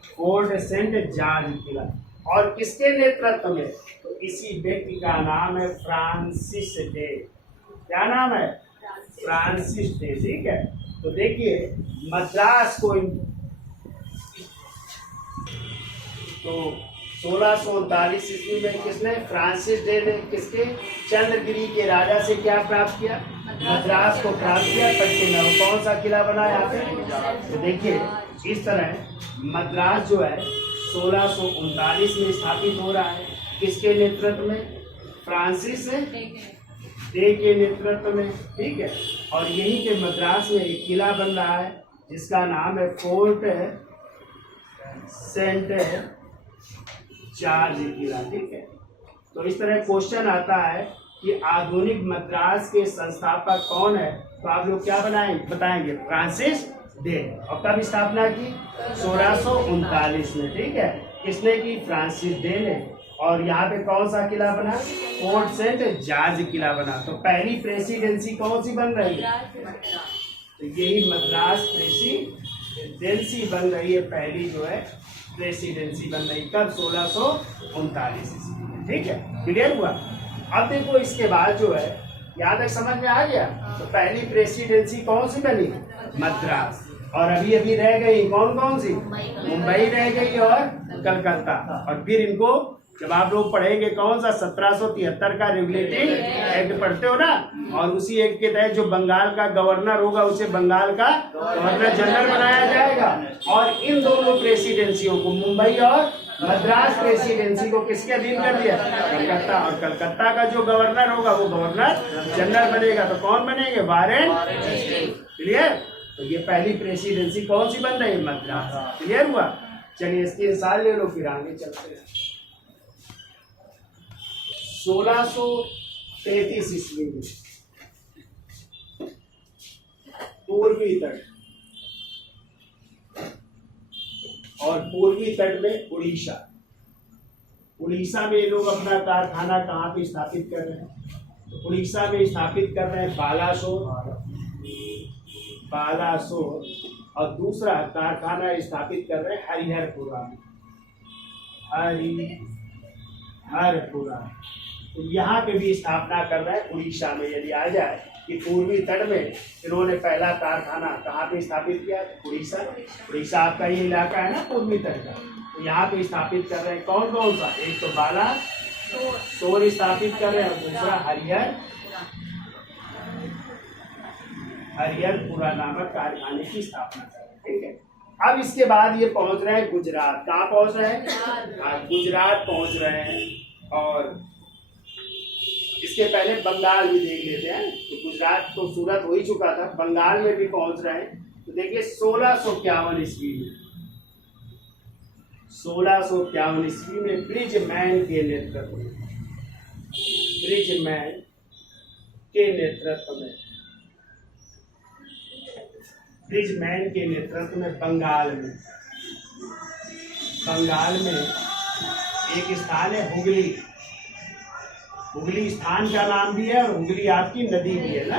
फोर्ट सेंट जॉर्ज किला। और किसके नेतृत्व में? तो इसी व्यक्ति का नाम है फ्रांसिस डे। क्या नाम है? Francis day. ठीक है, तो देखिए मद्रास को तो 1639 ईस्वी में किसने? फ्रांसिस डे ने किसके? चंद्रगिरी के राजा से क्या प्राप्त किया? मद्रास को प्राप्त किया पट्टे में। कौन सा किला बना यहाँ पे? तो देखिए इस तरह मद्रास जो है 1639 में स्थापित हो रहा है। किसके नेतृत्व में? फ्रांसिस डे के नेतृत्व में। ठीक है, और यहीं पे मद्रास में एक किला बन रहा है जिसका नाम है फोर्ट सेंट जॉर्ज किला। ठीक है, तो इस तरह क्वेश्चन आता है कि आधुनिक मद्रास के संस्थापक कौन है? तो आप लोग क्या बताएंगे? Francis day. और कब स्थापना की? 1639 में। ठीक है, किसने की? फ्रांसिस डे ने। और यहाँ पे कौन सा किला बना? फोर्ट सेंट जॉर्ज किला बना। तो पहली प्रेसिडेंसी कौन सी बन रही है? तो यही मद्रास प्रेसिडेंसी बन रही है। पहली जो है प्रेसिडेंसी बन रही। कब? 1639 ईस्वी में। ठीक है, क्लियर हुआ? अब देखो इसके बाद जो है यहाँ तक समझ में आ गया। तो पहली प्रेसिडेंसी कौन सी बनी? मद्रास। और अभी अभी रह गई कौन सी? मुंबई रह गई और कलकत्ता। और फिर इनको जब आप लोग पढ़ेंगे कौन सा 1773 का रेगुलेटिंग एक्ट पढ़ते हो ना, और उसी एक्ट के तहत जो बंगाल का गवर्नर होगा उसे बंगाल का गवर्नर जनरल बनाया जाएगा। और इन दोनों प्रेसिडेंसियों को, मुंबई और मद्रास प्रेसिडेंसी को किसके अधीन कर दिया? कलकत्ता। और कलकत्ता का जो गवर्नर होगा वो गवर्नर जनरल बनेगा। तो कौन बनेंगे? वारेन। क्लियर? तो ये पहली प्रेसिडेंसी कौन सी बन रही है? मद्रास। क्लियर हुआ? चलिए इसकी साल ले लो, फिर आगे चलते हैं। 1633 ईस्वी में पूर्वी तट और पूर्वी तट में उड़ीसा, उड़ीसा में ये लोग अपना कारखाना कहाँ पे स्थापित कर रहे हैं? तो उड़ीसा में स्थापित कर रहे हैं बालासोर, और दूसरा कारखाना स्थापित कर रहे हैं हरिहरपुरा में, हरिहरपुरा। तो यहाँ पे भी स्थापना कर रहे हैं उड़ीसा में। यदि आ जाए कि पूर्वी तट में इन्होंने पहला कारखाना कहाँ पे स्थापित किया? उड़ीसा। उड़ीसा आपका ये इलाका है ना पूर्वी तट का, तो यहाँ पे स्थापित कर रहे हैं कौन सा? एक तो बालासोर स्थापित कर रहे हैं और दूसरा हरिहरपुरा नामक कारखाने की स्थापना कर रहे हैं। ठीक है, अब इसके बाद ये पहुंच रहे हैं गुजरात। कहाँ पहुंच रहे हैं? गुजरात पहुंच रहे हैं। और इसके पहले बंगाल भी देख लेते हैं। तो गुजरात तो सूरत हो ही चुका था, बंगाल में भी पहुंच रहे हैं। तो देखिए 1651 ईस्वी में, 1651 ईस्वी में ब्रिजमैन के नेतृत्व में, बंगाल में एक स्थान है हुगली स्थान का नाम भी है और हुगली आपकी नदी भी है ना,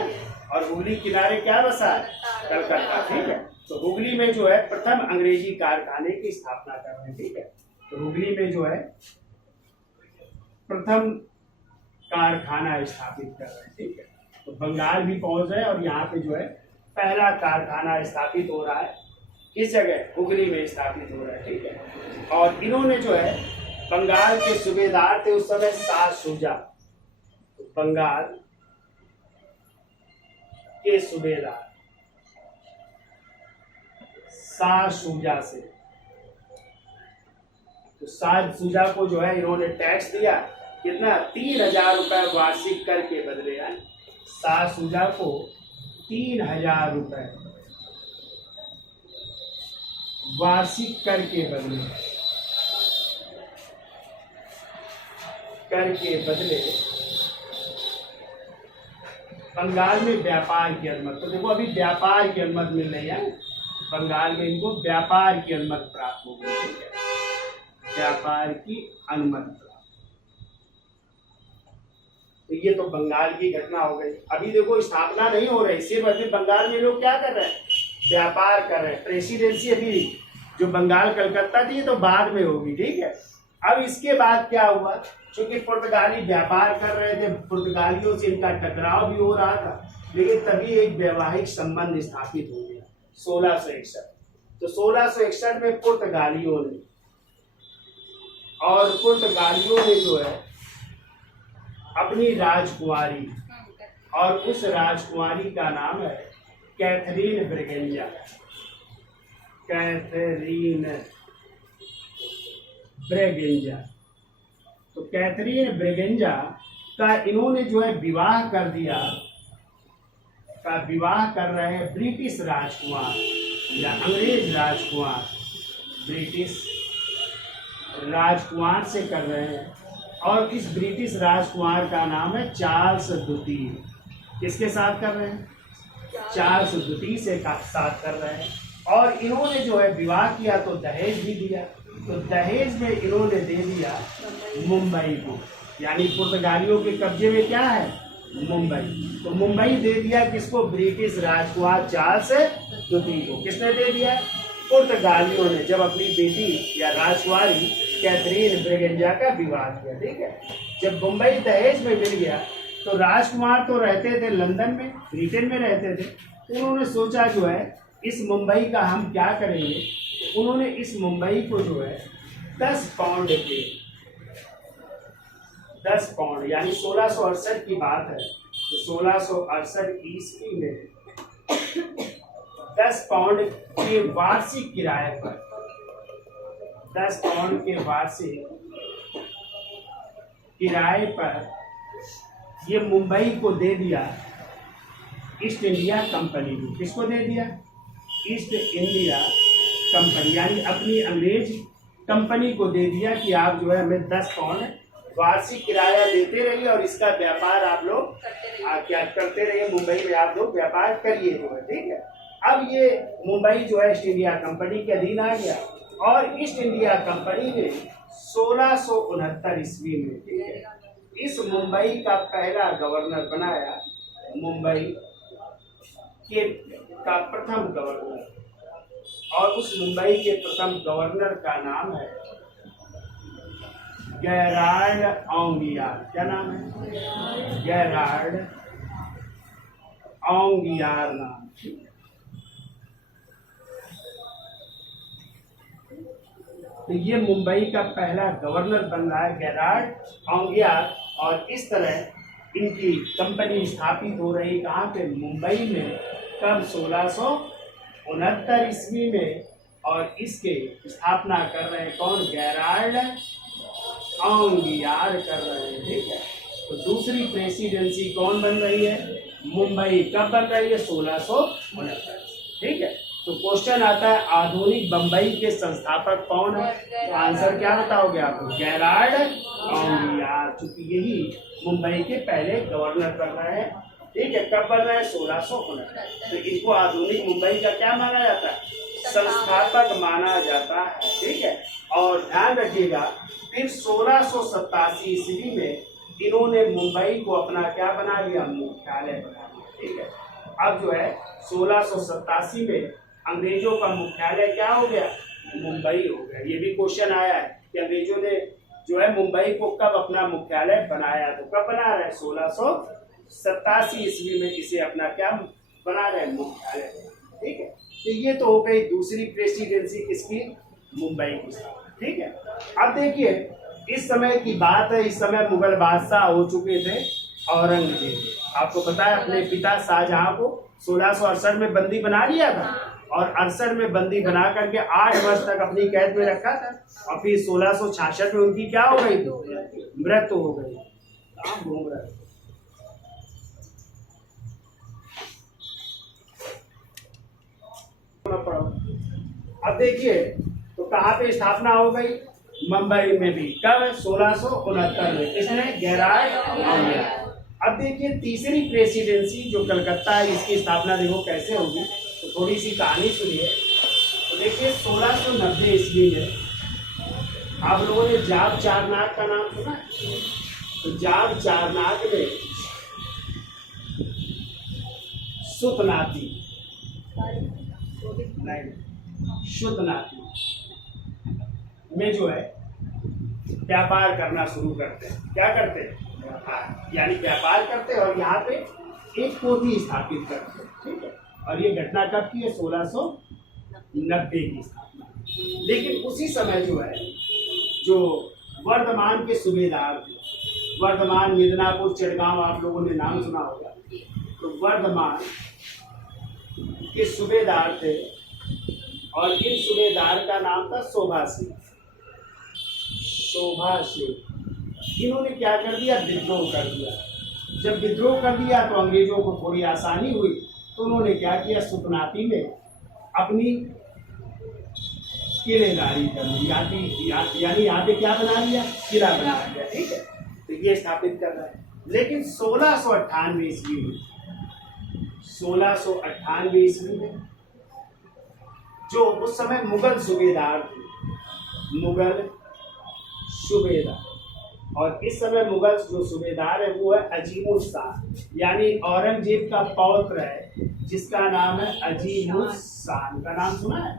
और हुगली किनारे क्या बसा है, कलकत्ता। ठीक है, तो हुगली में जो है प्रथम अंग्रेजी कारखाने की स्थापना कर रहे हैं। ठीक है, तो हुगली में जो है प्रथम कारखाना स्थापित कर रहे हैं। ठीक है, तो बंगाल भी पहुंच रहे और यहाँ पे जो है पहला कारखाना स्थापित हो रहा है, किस जगह, हुगली में स्थापित हो रहा है। ठीक है, और इन्होंने जो है बंगाल के सूबेदार थे उस समय शाह शुजा, बंगाल के सूबेदार शाह शुजा से, तो शाह शुजा को जो है इन्होंने टैक्स दिया कितना, 3000 रुपए वार्षिक कर के बदले हैं। शाह शुजा को 3000 रुपए वार्षिक कर के बदले बंगाल में व्यापार की अनुमति। तो देखो अभी व्यापार की अनुमति मिल रही है, बंगाल में इनको व्यापार की अनुमति प्राप्त हो गई। ठीक है, व्यापार की अनुमति प्राप्त। तो ये तो बंगाल की घटना हो गई। अभी देखो स्थापना नहीं हो रही, सिर्फ अभी बंगाल में लोग क्या कर रहे हैं, व्यापार कर रहे हैं। प्रेसिडेंसी अभी जो बंगाल कलकत्ता थी तो बाद में होगी। ठीक है, अब इसके बाद क्या हुआ, क्योंकि पुर्तगाली व्यापार कर रहे थे, पुर्तगालियों से इनका टकराव भी हो रहा था, लेकिन तभी एक वैवाहिक संबंध स्थापित हो गया 1661। तो 1661 में पुर्तगालियों ने जो है अपनी राजकुमारी, और उस राजकुमारी का नाम है कैथरीन ब्रेगेंजा। तो कैथरीन ब्रेगेंजा का इन्होंने जो है विवाह कर दिया, विवाह कर रहे हैं ब्रिटिश राजकुमार या अंग्रेज राजकुमार, ब्रिटिश राजकुमार से कर रहे हैं। और इस ब्रिटिश राजकुमार का नाम है चार्ल्स द्वितीय। किसके साथ कर रहे हैं, चार्ल्स द्वितीय से साथ कर रहे हैं। और इन्होंने जो है विवाह किया तो दहेज भी दिया, तो दहेज में इन्होंने दे दिया मुंबई को, यानी पुर्तगालियों के कब्जे में क्या है, मुंबई। तो मुंबई दे दिया किसको, ब्रिटिश राजकुमार चार्ल्स द्वितीय को। किसने दे दिया, पुर्तगालियों ने, जब अपनी बेटी या राजकुमारी कैथरीन ब्रेगेंजा का विवाह किया। ठीक है, जब मुंबई दहेज में मिल गया तो राजकुमार तो रहते थे लंदन में, ब्रिटेन में रहते थे, उन्होंने सोचा जो है इस मुंबई का हम क्या करेंगे, उन्होंने इस मुंबई को जो है 10 पाउंड के, 10 पाउंड यानी 1668 की बात है, तो 1668 ईस्वी में 10 पाउंड के वार्षिक किराए पर, 10 पाउंड के वार्षिक किराए पर ये मुंबई को दे दिया ईस्ट इंडिया कंपनी को। किसको दे दिया, ईस्ट इंडिया कंपनी, यानी अपनी अंग्रेज कंपनी को दे दिया कि आप जो है हमें 10 पाउंड वार्षिक किराया देते रहिए और इसका व्यापार आप लोग क्या करते रहिए, मुंबई में आप लोग व्यापार करिए जो है। ठीक है, अब ये मुंबई जो है ईस्ट इंडिया कंपनी के अधीन आ गया, और ईस्ट इंडिया कंपनी ने 1669 ईस्वी में, ठीक है, इस मुंबई का पहला गवर्नर बनाया, मुंबई के का प्रथम गवर्नर, और उस मुंबई के प्रथम गवर्नर का नाम है गेराल्ड औंगियार। क्या नाम है, गेराल्ड औंगियार नाम। तो ये मुंबई का पहला गवर्नर बन रहा है गेराल्ड औंगियार, और इस तरह इनकी कंपनी स्थापित हो रही कहाँ पे, मुंबई में। कब, 1669 ईस्वी में, और इसके स्थापना कर रहे हैं कौन, गेराल्ड औंगियार कर रहे हैं। ठीक है, तो दूसरी प्रेसिडेंसी कौन बन रही है, मुंबई। कब बन रही है, 1669। ठीक है, तो क्वेश्चन आता है आधुनिक बंबई के संस्थापक कौन है, तो आंसर क्या बताओगे आप, गेराल्ड औंगियार, चूंकि यही मुंबई के पहले गवर्नर बन रहे हैं। ठीक है, कब बन रहा है, 1669। तो इनको आधुनिक मुंबई का क्या माना जाता है, संस्थापक माना जाता है। ठीक है, और ध्यान रखिएगा, फिर 1687 ईस्वी में इन्होंने मुंबई को अपना क्या बना लिया, मुख्यालय बना लिया। ठीक है, अब जो है 1687 में अंग्रेजों का मुख्यालय क्या हो गया, मुंबई हो गया। ये भी क्वेश्चन आया है कि अंग्रेजों ने जो है मुंबई को कब अपना मुख्यालय बनाया, तो कब बना रहे, 1687 ईस्वी में इसे अपना क्या बना रहे, मुख्यालय। ठीक है, तो ये तो हो गई दूसरी प्रेसिडेंसी किसकी, मुंबई की। ठीक है, अब देखिए इस समय की बात है, इस समय मुगल बादशाह हो चुके थे औरंगजेब। आपको पता है अपने पिता शाहजहां को 1668 में बंदी बना लिया था और 68 में बंदी बना करके 8 वर्ष तक अपनी कैद में रखा था और फिर 1666 में उनकी क्या हो गई थी, मृत्यु हो गई। कहाँ घूम रहा है? अब देखिए तो कहाँ पे स्थापना हो गई, मुंबई में भी, कब, 1669 में। किसने, गेरार्ड माउंट। अब देखिए तीसरी प्रेसिडेंसी जो कलकत्ता है, इसकी स्थापना देखो कैसे होगी, तो थोड़ी सी कहानी सुनिए। तो देखिए 1690 ईस्वी में आप लोगों ने जाब चारनाक का नाम सुना है? तो जाब चारनाक में सुतनाती नहीं, शुद्धनाती में जो है व्यापार करना शुरू करते हैं। क्या करते हैं, यानी व्यापार करते हैं और यहाँ पे एक पोथी स्थापित करते हैं। ठीक है, और ये घटना कब की है, 1690 की स्थापना। लेकिन उसी समय जो है जो वर्धमान के सूबेदार थे, वर्धमान, मिदनापुर, चिड़गांव, आप लोगों ने नाम सुना होगा। तो वर्धमान के सूबेदार थे और इन सूबेदार का नाम था शोभा सिंह। शोभा सिंह, इन्होंने क्या कर दिया, विद्रोह कर दिया। जब विद्रोह कर दिया तो अंग्रेजों को थोड़ी आसानी हुई, तो उन्होंने क्या किया, सुतनाती में अपनी किलेदारी कर ली, यानी यहाँ पे क्या बना लिया, किला बना लिया। ठीक है, तो ये स्थापित कर रहा है। लेकिन 1698 ईस्वी में, 1698 ईस्वी में जो उस समय मुगल सूबेदार थे, मुगल सूबेदार, और इस समय मुगल जो सूबेदार है वो है अजीमुल शाह, यानी औरंगजेब का पौत्र है जिसका नाम है अजीमुल शाह। का नाम सुना है?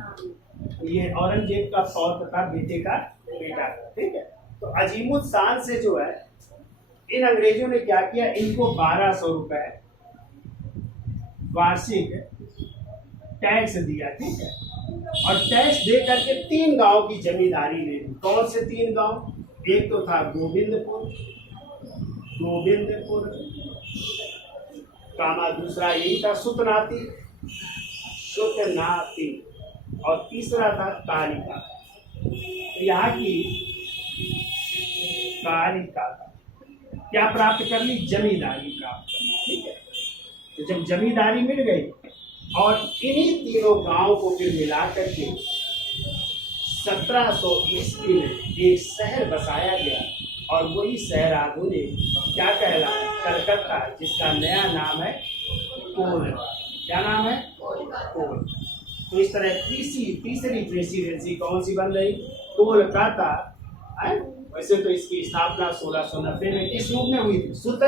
ये औरंगजेब का पौत्र था, बेटे का बेटा। ठीक है, तो अजीमुल शाह से जो है इन अंग्रेजों ने क्या किया, इनको 1200 रुपए वार्षिक टैक्स दिया। ठीक है, और टैक्स दे करके 3 गांव की जमींदारी ले ली। कौन से 3 गांव, एक तो था गोविंदपुर कामा, दूसरा यही था सुतनाती, और तीसरा था कालिका। तो यहाँ की कालिका क्या प्राप्त कर ली, जमींदारी प्राप्त कर ली। ठीक है, तो जब जमींदारी मिल गई और इन्हीं तीनों गांव को फिर मिला करके 1700 ईस्वी में एक शहर बसाया गया और वही शहर आधुनिक क्या कहलाया, कलकत्ता, जिसका नया नाम है कोलकाता। क्या नाम है, कोलकाता। तो इस तरह तीसरी प्रेसिडेंसी कौन सी बन रही, कोलकाता है। वैसे तो इसकी स्थापना 1690 में किस रूप में हुई थी, सुत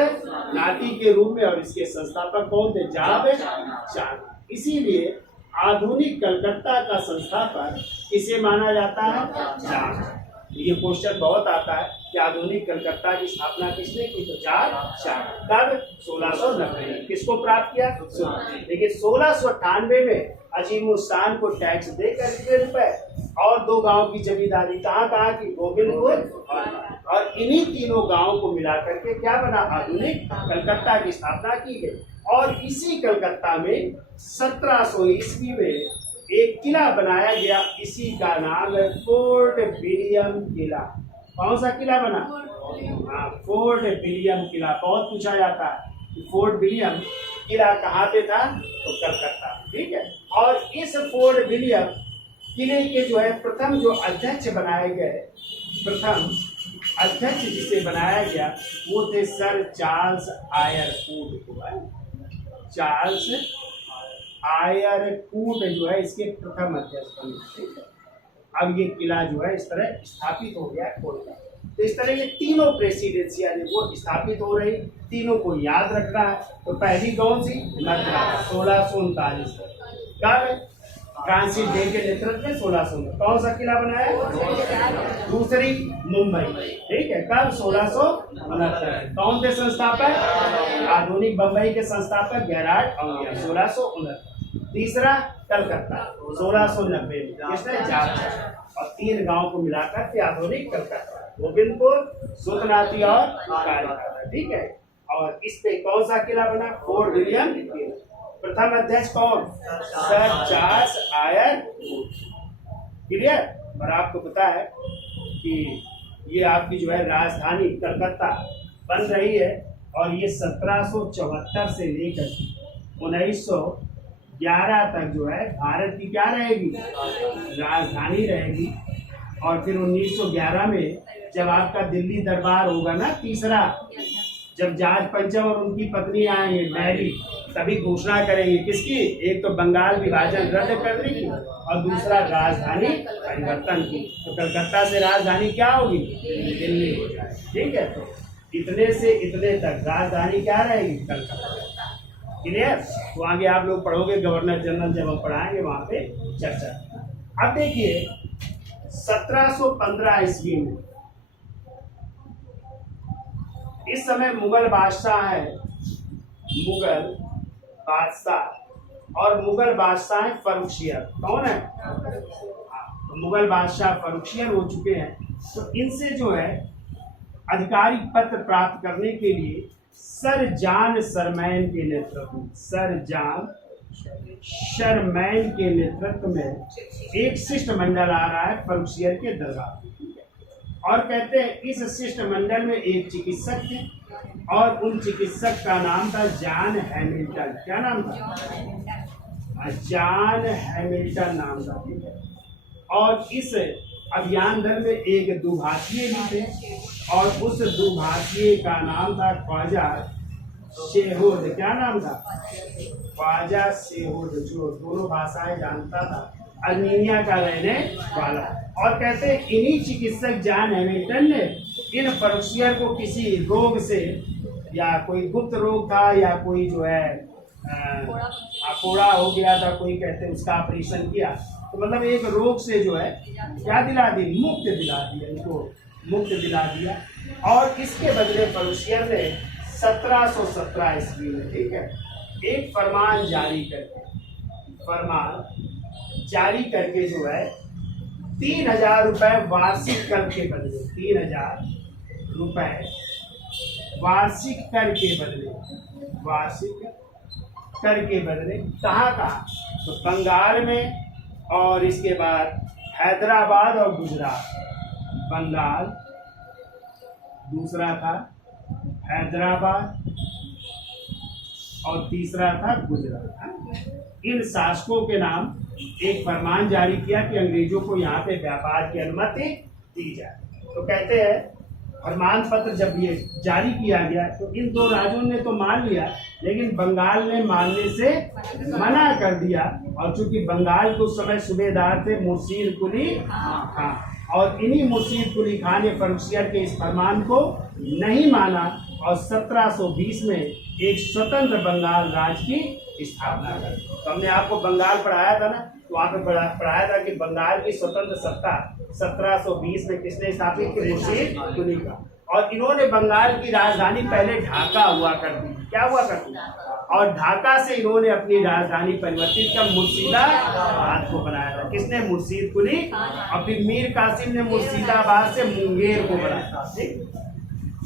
नाती के रूप में, और इसके संस्थापक कौन थे, जाब चारनाक। इसीलिए आधुनिक कलकत्ता का संस्थापक किसे माना जाता है, जाब। ये क्वेश्चन बहुत आता है कि आधुनिक कलकत्ता की स्थापना किसने की, तो जाब चारनाक। कब, 1690। किसको प्राप्त किया, लेकिन 1698 में अजीमुल शाह को टैक्स देकर कितने रुपए और 2 गांव की जमींदारी, कहाँ की, गोविंदपुर, और इन्हीं तीनों गांवों को मिलाकर के क्या बना, आधुनिक कलकत्ता की स्थापना की गई। और इसी कलकत्ता में 1700 ईस्वी में एक किला बनाया गया, इसी का नाम है फोर्ट विलियम किला। कौन सा किला बना, हाँ, फोर्ट विलियम किला। बहुत पूछा जाता है कि फोर्ट विलियम किला कहाँ पे था, तो कलकत्ता। ठीक है, और इस फोर्ट विलियम किले के जो है प्रथम जो अध्यक्ष बनाए गए, प्रथम अध्यक्ष जिसे बनाया गया वो थे sir Charles Eyre Coote. Charles Eyre Coote जो है इसके प्रथम अध्यक्ष बने। ठीक है, अब ये किला जो है इस तरह स्थापित हो गया कोलकाता। तो इस तरह ये तीनों प्रेसिडेंसियां वो स्थापित हो रही, तीनों को याद रखना है। तो पहली कौन सी? मद्रास 1639 कब? फ्रांसिस ड्रेक के नेतृत्व में 1619 कौन सा किला बनाया? दूसरी मुंबई, ठीक है, कब? 1669। कौन थे संस्थापक? आधुनिक बंबई के संस्थापक गेरार्ड ऑलियर 1669। तीसरा कलकत्ता 1690 में, किसने? जॉर्ज। और 3 गांव को मिलाकर के आधुनिक कलकत्ता, गोविंदपुर, सुकनाती और कालीकाता, ठीक है। और इस पे कौन सा किला बना? Fort William. प्रथम अध्यक्ष कौन? Sir Charles Eyre Wood. Clear? और आपको पता है कि ये आपकी जो है राजधानी कलकत्ता बन रही है और ये 1774 से लेकर 1911 तक जो है भारत की क्या रहेगी? राजधानी रहेगी। और फिर 1911 में जब आपका दिल्ली दरबार होगा ना तीसरा, जब जॉर्ज पंचम और उनकी पत्नी आएंगे मैरी, तभी घोषणा करेंगे किसकी? एक तो बंगाल विभाजन रद्द करने की और दूसरा राजधानी परिवर्तन की। तो कलकत्ता से राजधानी क्या होगी? दिल्ली हो जाए, ठीक है। तो इतने से इतने तक राजधानी क्या रहेगी? कलकत्ता। क्लियर? तो आगे आप लोग पढ़ोगे, गवर्नर जनरल जब हम पढ़ाएंगे वहां पे चर्चा। अब देखिए 1715 ईस्वी में, इस समय मुगल बादशाह है, मुगल बादशाह, और मुगल बादशाह है फर्रुखियर। कौन है? तो मुगल बादशाह फर्रुखियर हो चुके हैं। तो इनसे जो है आधिकारिक पत्र प्राप्त करने के लिए सर जॉन शरमैन के नेतृत्व में, सर जॉन शरमैन के नेतृत्व में एक शिष्टमंडल आ रहा है फर्रुखियर के दरबार। और कहते हैं इस शिष्टमंडल में एक चिकित्सक थे और उन चिकित्सक का नाम था जॉन हैमिल्टन। क्या नाम था? जॉन हैमिल्टन नाम था। और इस अभियान दल में एक दुभाषीय भी थे और उस दुभाषीय का नाम था ख्वाजा शेहोद। क्या नाम था? ख्वाजा शेहोद, जो दोनों भाषाएं जानता था, अर्मीनिया का रहने वाला। और कहते हैं इन्हीं चिकित्सक जॉन हैमिल्टन ने इन फर्रुखियर को किसी रोग से, या कोई गुप्त रोग था या कोई जो है फोड़ा हो गया था, कोई कहते हैं उसका ऑपरेशन किया, तो मतलब एक रोग से जो है क्या दिला दी? मुक्त दिला दिया, इनको मुक्त दिला दिया। और इसके बदले फर्रुखियर ने 1717 ईस्वी में, ठीक है, एक फरमान जारी करके जो है 3000 रुपए वार्षिक कर के बदले, 3000 रुपए वार्षिक कर के बदले कहाँ? तो बंगाल में, और इसके बाद हैदराबाद और गुजरात। बंगाल दूसरा था, हैदराबाद और तीसरा था गुजरात। इन शासकों के नाम एक फरमान जारी किया कि अंग्रेजों को यहाँ पे व्यापार की अनुमति दी जाए। तो कहते हैं फरमान पत्र जब ये जारी किया गया तो इन 2 राज्यों ने तो मान लिया, लेकिन बंगाल ने मानने से मना कर दिया। और चूंकि बंगाल के उस समय सूबेदार थे मुर्शीद कुली खां, और इन्हीं मुर्शीद कुली खां ने फर्रुखियर के इस फरमान को नहीं माना और 1720 में एक स्वतंत्र बंगाल राज्य की स्थापना कर। तो हमने आपको बंगाल पढ़ाया था ना, तो वहाँ पे पढ़ाया था कि बंगाल की स्वतंत्र सत्ता 1720 में किसने स्थापित की? मुर्शीद कुली खां। और इन्होंने बंगाल की राजधानी पहले ढाका हुआ करती, क्या हुआ करती, और ढाका से इन्होंने अपनी राजधानी परिवर्तित कर मुर्शिदाबाद को बनाया था। किसने? मुर्शीद कुली। और फिर मीर कासिम ने मुर्शिदाबाद से मुंगेर को बनाया था।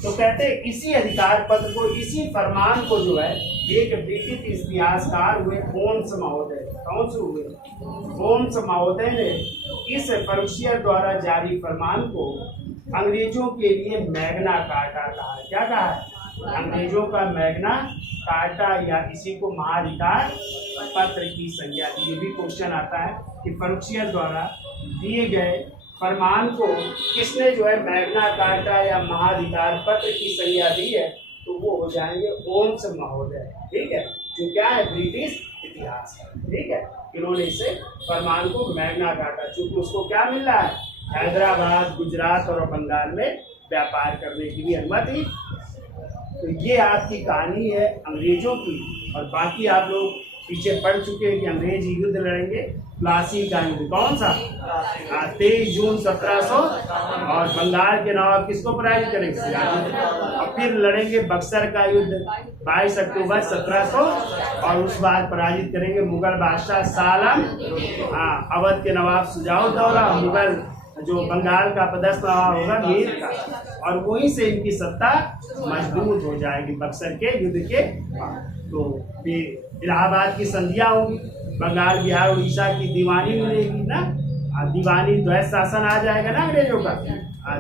तो कहते हैं इसी अधिकार पत्र को, इसी फरमान को जो है एक ब्रिटिश इतिहासकार हुए होम्स महोदय, कौन से हुए? होम्स महोदय ने इस फर्रुखियर द्वारा जारी फरमान को अंग्रेजों के लिए मैग्ना कार्टा कहा है। क्या कहा है? अंग्रेजों का मैग्ना कार्टा, या इसी को महाधिकार पत्र की संज्ञा दी। ये भी क्वेश्चन आता है कि फर्रुखियर द्वारा दिए गए फरमान को किसने जो है मैग्ना कार्टा या महाधिकार पत्र की संज्ञा दी है, तो वो हो जाएंगे होम्स महोदय, ठीक है, जो क्या है? ब्रिटिश इतिहास है, ठीक है। इन्होंने इसे फरमान को मैग्ना कार्टा, चूंकि उसको क्या मिल रहा है? हैदराबाद, गुजरात और बंगाल में व्यापार करने की भी अनुमति। तो ये आपकी कहानी है अंग्रेजों की। और बाकी आप लोग पीछे पढ़ चुके हैं कि अंग्रेज युद्ध लड़ेंगे, प्लासी का युद्ध। कौन सा? 23 जून 1700। और बंगाल के नवाब किसको पराजित करेंगे? सिराजुद्दौला। और फिर लड़ेंगे बक्सर का युद्ध 22 अक्टूबर 1700। और उस बाद पराजित करेंगे मुगल बादशाह शाह आलम, अवध के नवाब शुजाउद्दौला, मुगल जो बंगाल का पदस्थ नवाब होगा मीर का। और वहीं से इनकी सत्ता मजबूत हो जाएगी बक्सर के युद्ध के बाद। तो फिर इलाहाबाद की संधियां होगी, बंगाल बिहार उड़ीसा की दीवानी मिलेगी ना, दीवानी द्वैत शासन आ जाएगा ना अंग्रेजों का,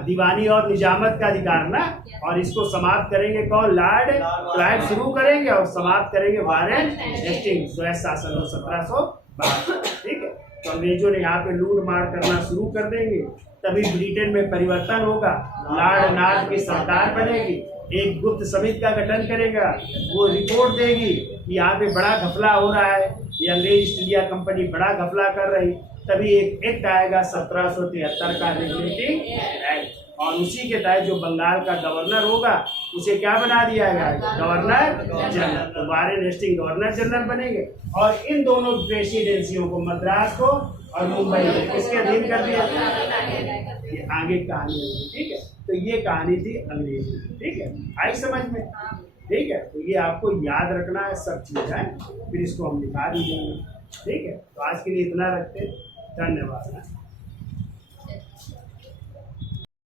दीवानी और निजामत का अधिकार ना। और इसको समाप्त करेंगे कौन? लॉर्ड क्लाइव शुरू करेंगे और समाप्त करेंगे वारेन हेस्टिंग्स, द्वैत शासन 1712। ठीक है, तो अंग्रेजों ने यहाँ पे लूट मार करना शुरू कर देंगे। तभी ब्रिटेन में परिवर्तन होगा, लॉर्ड नॉर्थ की सरकार बनेगी, एक गुप्त समिति का गठन करेगा, वो रिपोर्ट देगी कि यहाँ पे बड़ा घपला हो रहा है, ये अंग्रेज ईस्ट इंडिया कंपनी बड़ा घपला कर रही। तभी एक एक्ट आएगा 1773 का रेगुलेटिंग एक्ट, और उसी के तहत जो बंगाल का गवर्नर होगा उसे क्या बना दिया गया? Governor general. तो वारेन हेस्टिंग्स गवर्नर जनरल बनेंगे। और इन दोनों प्रेसिडेंसियों को, मद्रास को और मुंबई को, किसके अधीन कर दिया? ये आगे कहानी होगी। ठीक है, तो ये कहानी थी अंग्रेज की। ठीक है, आई समझ में? ठीक है, तो ये आपको याद रखना है सब चीज़ है, फिर इसको हम दिखा भी देंगे। ठीक है, तो आज के लिए इतना रखते, धन्यवाद।